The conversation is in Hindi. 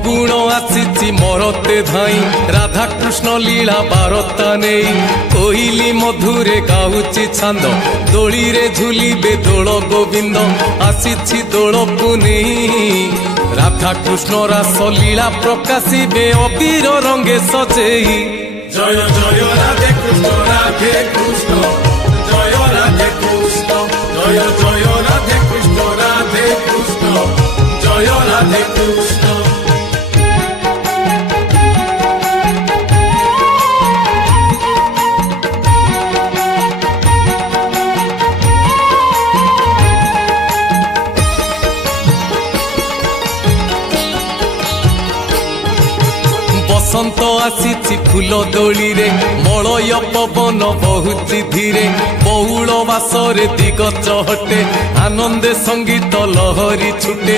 फगुण आसी मरते धाई राधा कृष्ण लीला बारता नहीं कोइली मधुरे गाउची छांद दोली रे झुलिबे दोल गोविंद आसी दोल को नहीं राधा कृष्ण रास लीला प्रकाशिबे अबीर रंगे सजेई जय जय राधे कृष्ण जय राधे कृष्ण जय जय राधे कृष्ण जय राधे कृष्ण। बसंत आसी फूल दोली रे मलय पवन बहुची धीरे बहुल बासरे दिग चहटे आनंदे संगीत लहरी छुटे।